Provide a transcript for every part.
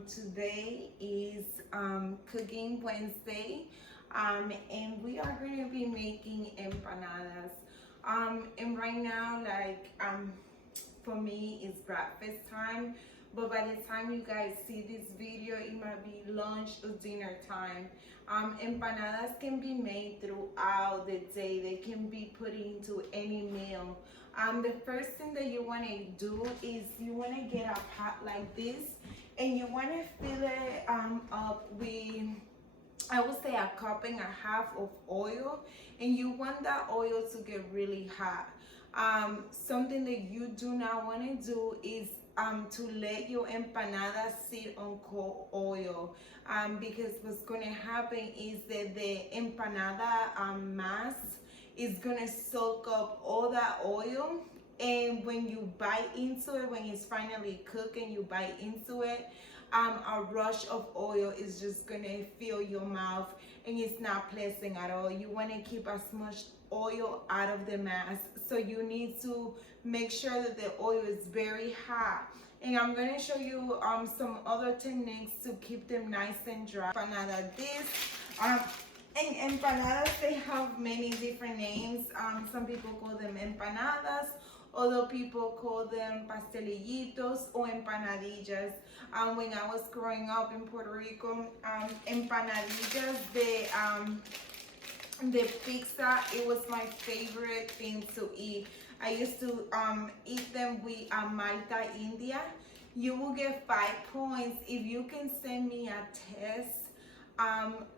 Today is Cooking Wednesday, and we are going to be making empanadas. And right now, for me, it's breakfast time, but by the time you guys see this video, it might be lunch or dinner time. Empanadas can be made throughout the day. They can be put into any meal. The first thing that you want to do is you want to get a pot like this, and you want to fill it up with, I would say, a cup and a half of oil, and you want that oil to get really hot. Something that you do not want to do is to let your empanada sit on cold oil, because what's going to happen is that the empanada mass is going to soak up all that oil, and when you bite into it, when it's finally cooked and you bite into it, a rush of oil is just going to fill your mouth, and it's not pleasant at all. You want to keep as much oil out of the mass, so you need to make sure that the oil is very hot. And I'm going to show you some other techniques to keep them nice and dry. Empanada this, and empanadas, they have many different names. Some people call them empanadas, other people call them pastelillitos or empanadillas. When I was growing up in Puerto Rico, empanadillas, the pizza, it was my favorite thing to eat. I used to eat them with Malta India. You will get 5 points if you can send me a test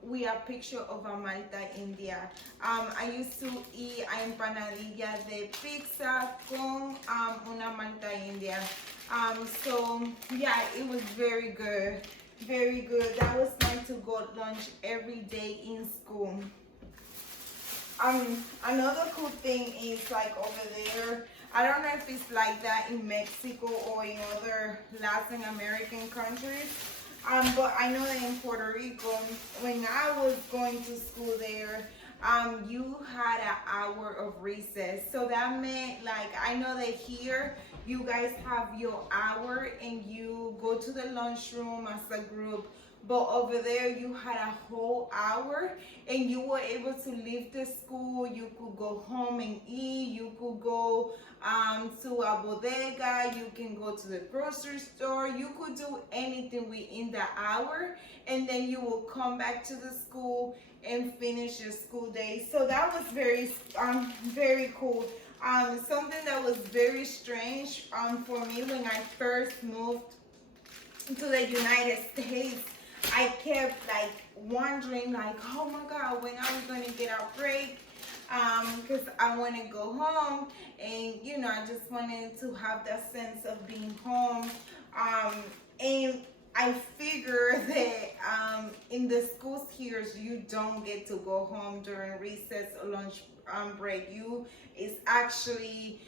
with a picture of a Malta India. I used to eat empanadilla de pizza con una Malta India. So yeah, it was very good, very good. That was my to-go lunch every day in school. Another cool thing is, like, over there, I don't know if it's like that in Mexico or in other Latin American countries, but I know that in Puerto Rico, when I was going to school there, you had an hour of recess. So that meant, like, I know that here you guys have your hour and you go to the lunchroom as a group, but over there you had a whole hour and you were able to leave the school. You could go home and eat, you could go to a bodega, you can go to the grocery store, you could do anything within the hour, and then you will come back to the school and finish your school day. So that was very cool. Something that was very strange for me when I first moved to the United States, I kept like wondering, like, oh my God, when I was gonna get a break, because I want to go home, and you know, I just wanted to have that sense of being home. And I figure that in the schools here, you don't get to go home during recess or lunch break. It's actually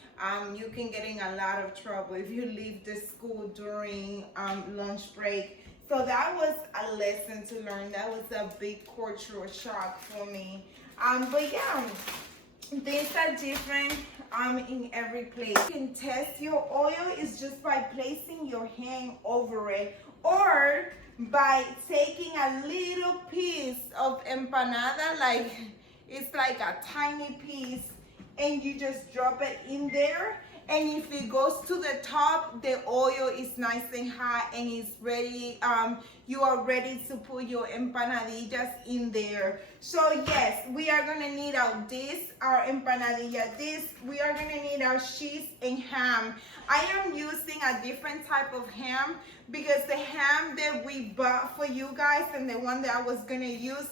you can get in a lot of trouble if you leave the school during lunch break. So that was a lesson to learn. That was a big cultural shock for me. But yeah, things are different in every place. You can test your oil is just by placing your hand over it, or by taking a little piece of empanada, like it's like a tiny piece, and you just drop it in there. And if it goes to the top, the oil is nice and hot and it's ready. You are ready to put your empanadillas in there. So yes, we are gonna need our empanadilla this. We are gonna need our cheese and ham. I am using a different type of ham because the ham that we bought for you guys and the one that I was gonna use,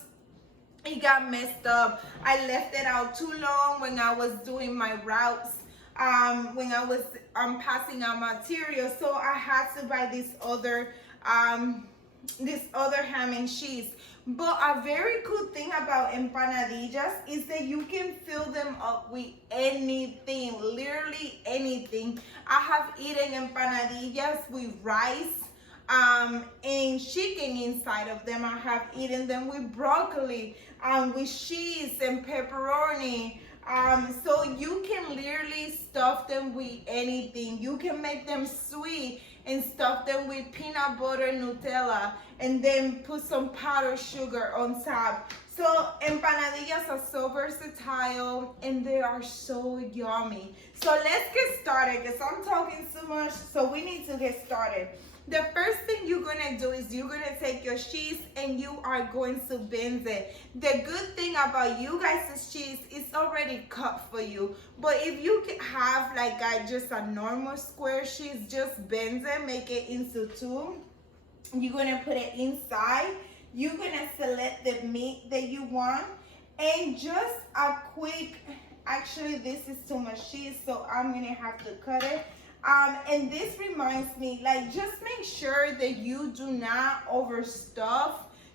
it got messed up. I left it out too long when I was doing my routes. When I was passing out material, so I had to buy this other ham and cheese. But a very cool thing about empanadillas is that you can fill them up with anything, literally anything. I have eaten empanadillas with rice and chicken inside of them. I have eaten them with broccoli, with cheese and pepperoni. So you can literally stuff them with anything. You can make them sweet and stuff them with peanut butter Nutella and then put some powdered sugar on top. So empanadillas are so versatile and they are so yummy. So let's get started because I'm talking too much, so we need to get started. The first thing you're gonna do is you're gonna take your cheese and you are going to bend it. The good thing about you guys' cheese, it's already cut for you. But if you have like just a normal square cheese, just bend it, make it into two. You're gonna put it inside. You're gonna select the meat that you want and just a quick, actually this is too much cheese, so I'm gonna have to cut it. And this reminds me, like, just make sure that you do not overstuff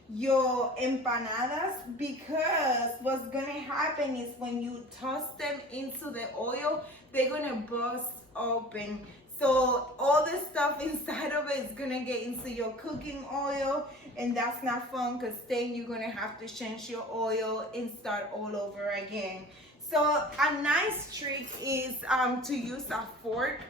your empanadas, because what's gonna happen is when you toss them into the oil, they're gonna bust open. So all the stuff inside of it is gonna get into your cooking oil, and that's not fun, because then you're gonna have to change your oil and start all over again. So a nice trick is to use a fork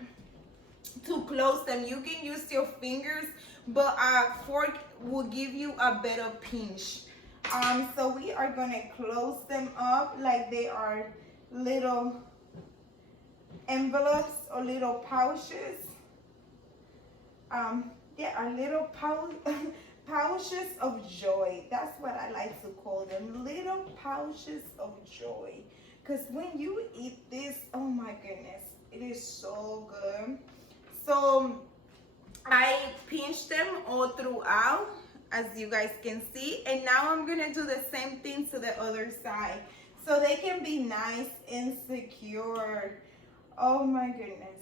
to close them. You can use your fingers, but a fork will give you a better pinch. So we are gonna close them up like they are little envelopes or little pouches. Yeah, our little pouches of joy. That's what I like to call them, little pouches of joy. Because when you eat this, oh my goodness, it is so good. So I pinched them all throughout, as you guys can see, and now I'm gonna do the same thing to the other side so they can be nice and secure. Oh my goodness.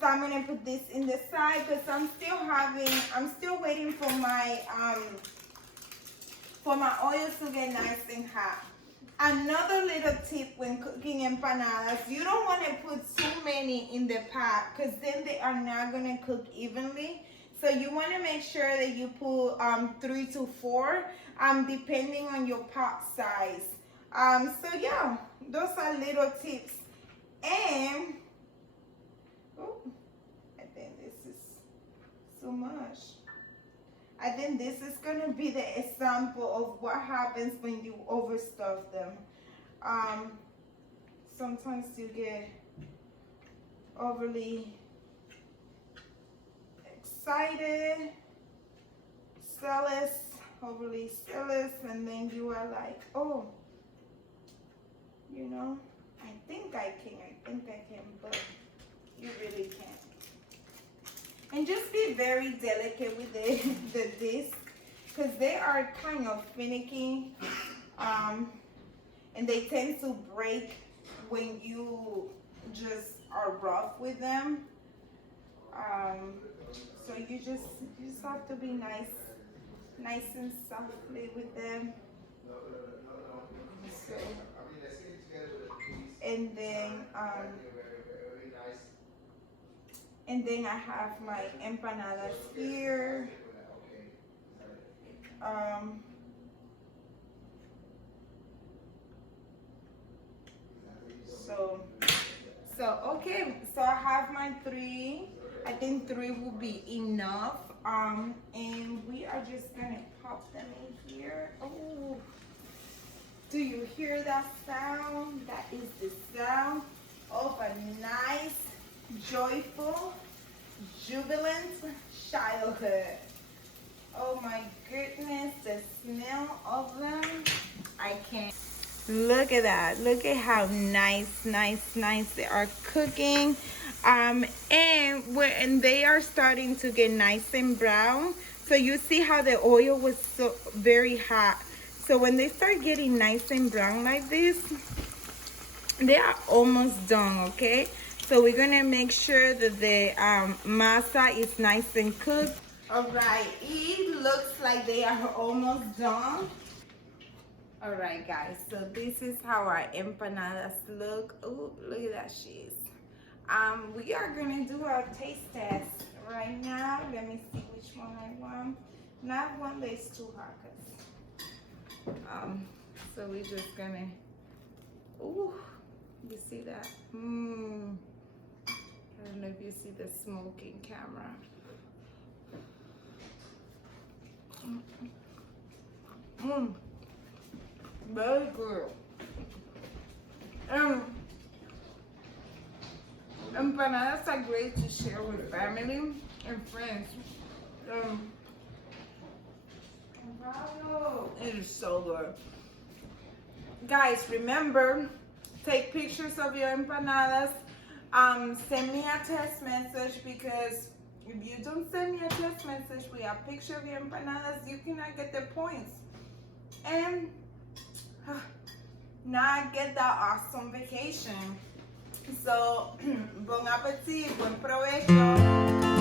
So I'm gonna put this in the side because I'm still waiting for my oil to get nice and hot. Another little tip when cooking empanadas, you don't want to put too many in the pot because then they are not going to cook evenly. So you want to make sure that you put 3 to 4 depending on your pot size. So yeah, those are little tips. And oh, I think this is so much. I think this is going to be the example of what happens when you overstuff them. Sometimes you get overly excited, overly zealous, and then you are like, oh, you know, I think I can, but you really can't. And just be very delicate with the disc, because they are kind of finicky, and they tend to break when you just are rough with them. So you just have to be nice and softly with them. So, and then I have my empanadas here. So okay, so I have my 3. I think 3 will be enough. And we are just gonna pop them in here. Oh, do you hear that sound? That is the sound of a nice, joyful, jubilant childhood. Oh my goodness, the smell of them, I can't. Look at that. Look at how nice they are cooking. And when they are starting to get nice and brown, so you see how the oil was so very hot. So when they start getting nice and brown like this, they are almost done, okay? So we're gonna make sure that the masa is nice and cooked. All right, it looks like they are almost done. All right, guys, so this is how our empanadas look. Oh, look at that cheese. We are gonna do our taste test right now. Let me see which one I want. Not one that's too hot, so we're just gonna, ooh, you see that? I don't know if you see the smoking camera. Very good. Empanadas are great to share with family and friends. It is so good. Guys, remember, take pictures of your empanadas. Send me a text message, because if you don't send me a text message with a picture of your empanadas, you cannot get the points. And not get that awesome vacation. So, bon appetit, buen provecho.